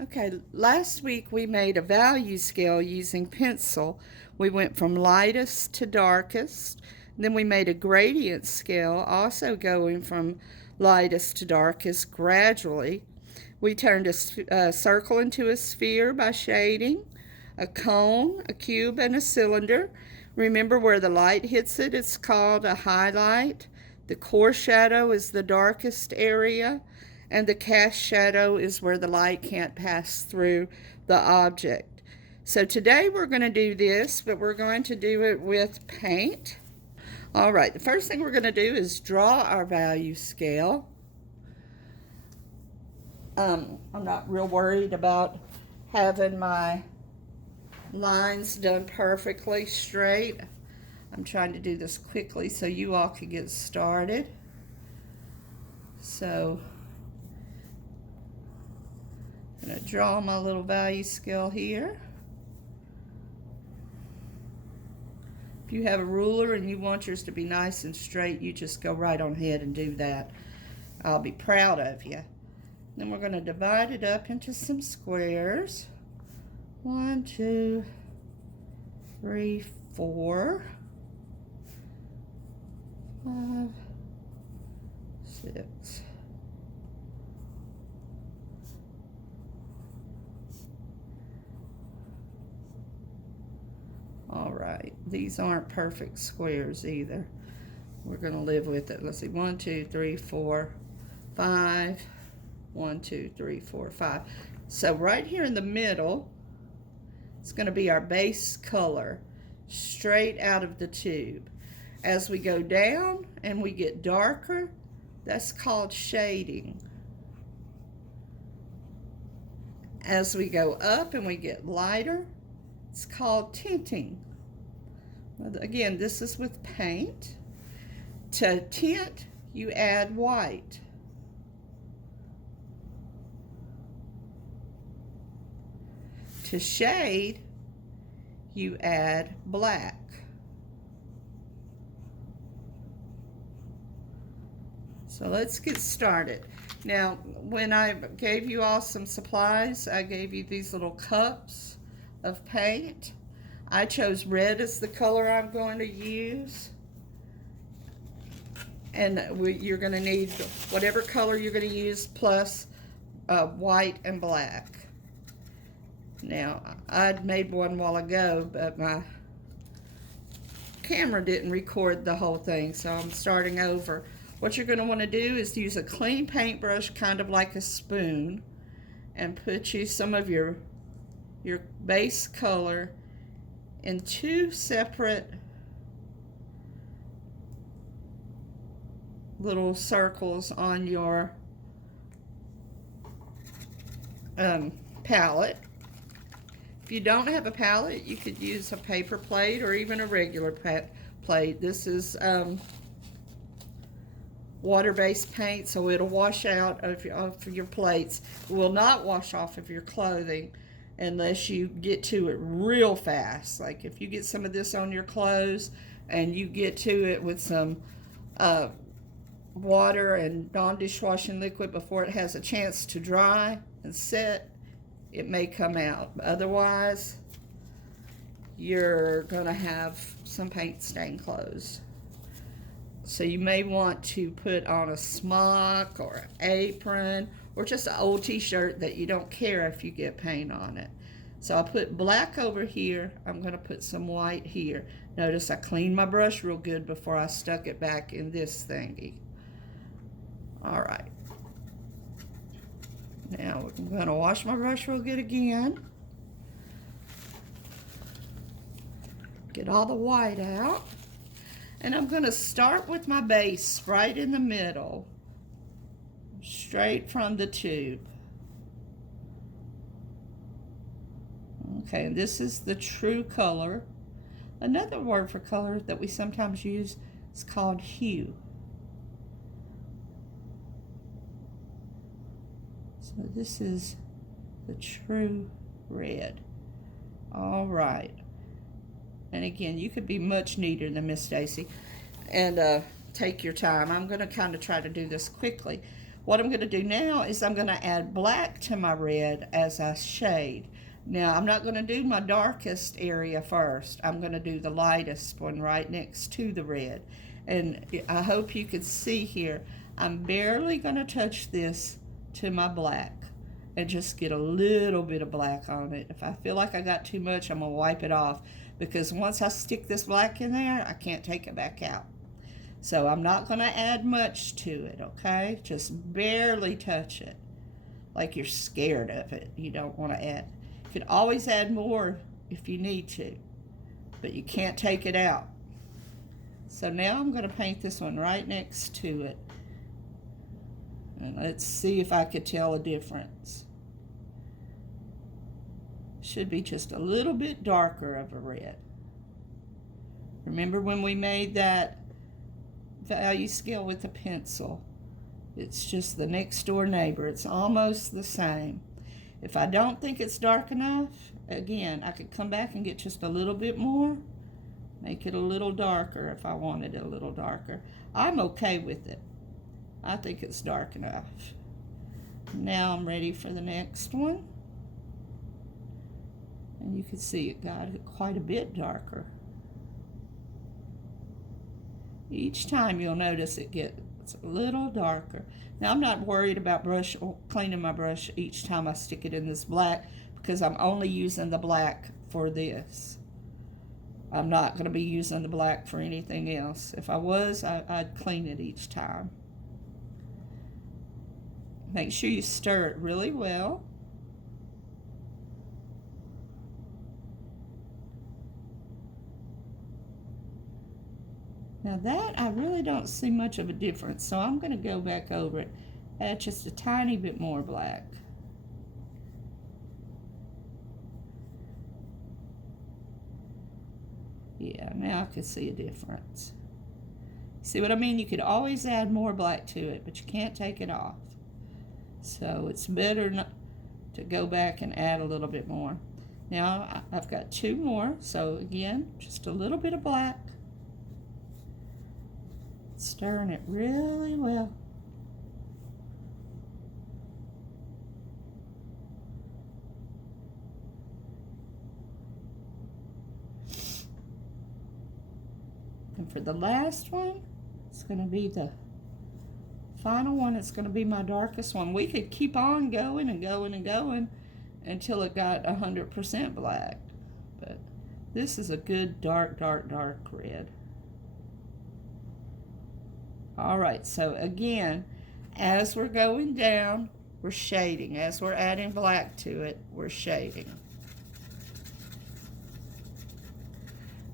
Okay, last week we made a value scale using pencil. We went from lightest to darkest. Then we made a gradient scale, also going from lightest to darkest gradually. We turned a circle into a sphere by shading, a cone, a cube, and a cylinder. Remember, where the light hits it, it's called a highlight. The core shadow is the darkest area, and the cast shadow is where the light can't pass through the object. So today we're going to do this, but we're going to do it with paint. All right, the first thing we're going to do is draw our value scale. I'm not real worried about having my lines done perfectly straight. I'm trying to do this quickly so you all can get started. So I'm going to draw my little value scale here. If you have a ruler and you want yours to be nice and straight, you just go right on ahead and do that. I'll be proud of you. Then we're going to divide it up into some squares. 1, 2, 3, 4, 5, 6. All right, these aren't perfect squares either. We're going to live with it. Let's see, 1, 2, 3, 4, 5. 1, 2, 3, 4, 5. So right here in the middle, it's going to be our base color, straight out of the tube. As we go down and we get darker, that's called shading. As we go up and we get lighter, it's called tinting. Again, this is with paint. To tint, you add white. To shade, you add black. So let's get started. Now, when I gave you all some supplies, I gave you these little cups of paint. I chose red as the color I'm going to use. And you're going to need whatever color you're going to use plus white and black. Now, I'd made one a while ago, but my camera didn't record the whole thing, so I'm starting over. What you're going to want to do is use a clean paintbrush, kind of like a spoon, and put you some of your base color in 2 separate little circles on your palette. If you don't have a palette, you could use a paper plate or even a regular plate. This is water-based paint, so it'll wash out of your plates. It will not wash off of your clothing unless you get to it real fast. Like if you get some of this on your clothes and you get to it with some water and non-dishwashing liquid before it has a chance to dry and set, it may come out. Otherwise, you're going to have some paint stained clothes. So you may want to put on a smock or an apron or just an old t-shirt that you don't care if you get paint on it. So I put black over here. I'm going to put some white here. Notice I cleaned my brush real good before I stuck it back in this thingy. All right. Now I'm going to wash my brush real good again. Get all the white out. And I'm going to start with my base right in the middle, straight from the tube. Okay, and this is the true color. Another word for color that we sometimes use is called hue. So this is the true red. All right. And again, you could be much neater than Miss Stacy and take your time. I'm going to kind of try to do this quickly. What I'm going to do now is I'm going to add black to my red as I shade. Now, I'm not going to do my darkest area first. I'm going to do the lightest one right next to the red. And I hope you can see here, I'm barely going to touch this to my black and just get a little bit of black on it. If I feel like I got too much, I'm going to wipe it off, because once I stick this black in there, I can't take it back out. So I'm not going to add much to it, okay? Just barely touch it, like you're scared of it. You don't want to add. You can always add more if you need to, but you can't take it out. So now I'm going to paint this one right next to it. And let's see if I could tell a difference. Should be just a little bit darker of a red. Remember when we made that value scale with a pencil? It's just the next door neighbor. It's almost the same. If I don't think it's dark enough, again, I could come back and get just a little bit more, make it a little darker if I wanted it a little darker. I'm okay with it. I think it's dark enough. Now I'm ready for the next one. And you can see it got quite a bit darker. Each time you'll notice it gets a little darker. Now I'm not worried about cleaning my brush each time I stick it in this black, because I'm only using the black for this. I'm not going to be using the black for anything else. If I was, I'd clean it each time. Make sure you stir it really well. Now that, I really don't see much of a difference, so I'm going to go back over it, add just a tiny bit more black. Yeah, now I can see a difference. See what I mean? You could always add more black to it, but you can't take it off. So it's better not to go back and add a little bit more. Now I've got two more, so again, just a little bit of black. Stirring it really well. And for the last one, it's going to be the final one. It's going to be my darkest one. We could keep on going and going and going until it got 100% black. But this is a good dark, dark, dark red. All right, so again, as we're going down, we're shading. As we're adding black to it, we're shading.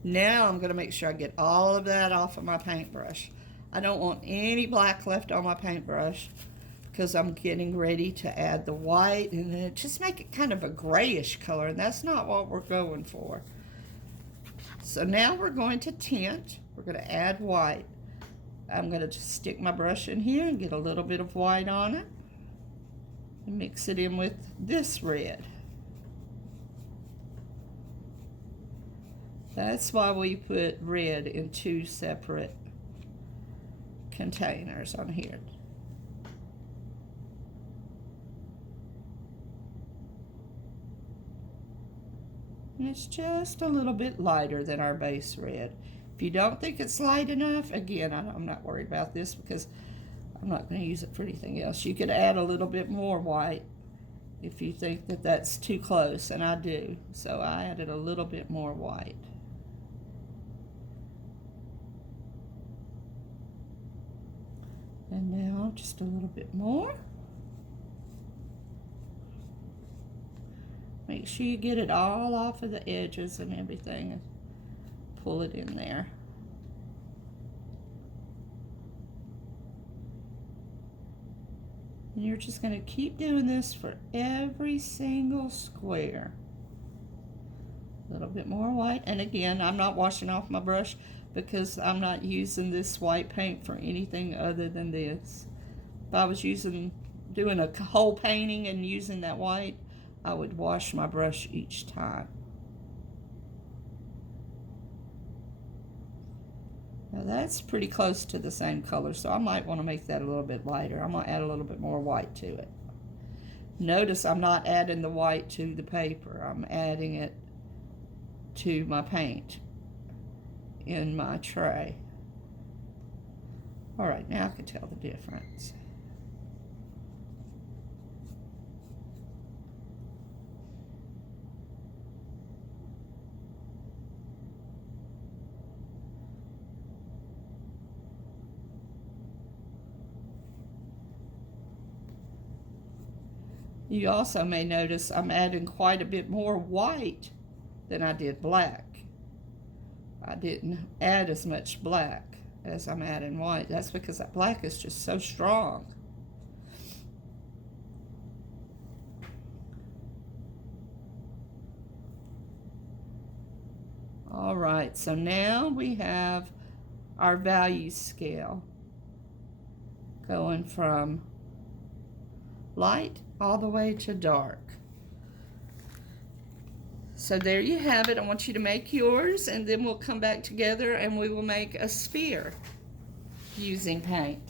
Now I'm going to make sure I get all of that off of my paintbrush. I don't want any black left on my paintbrush, because I'm getting ready to add the white, and then just make it kind of a grayish color, and that's not what we're going for. So now we're going to tint. We're going to add white. I'm going to just stick my brush in here and get a little bit of white on it and mix it in with this red. That's why we put red in two separate containers on here. And it's just a little bit lighter than our base red. If you don't think it's light enough, again, I'm not worried about this because I'm not going to use it for anything else. You could add a little bit more white if you think that that's too close, and I do. So I added a little bit more white. And now just a little bit more. Make sure you get it all off of the edges and everything, and pull it in there. And you're just going to keep doing this for every single square. A little bit more white. And again, I'm not washing off my brush because I'm not using this white paint for anything other than this. If I was doing a whole painting and using that white, I would wash my brush each time. Now that's pretty close to the same color, so I might want to make that a little bit lighter. I'm going to add a little bit more white to it. Notice I'm not adding the white to the paper. I'm adding it to my paint in my tray. All right, now I can tell the difference. You also may notice I'm adding quite a bit more white than I did black. I didn't add as much black as I'm adding white. That's because that black is just so strong. All right, so now we have our value scale going from light all the way to dark. So there you have it. I want you to make yours, and then we'll come back together and we will make a sphere using paint.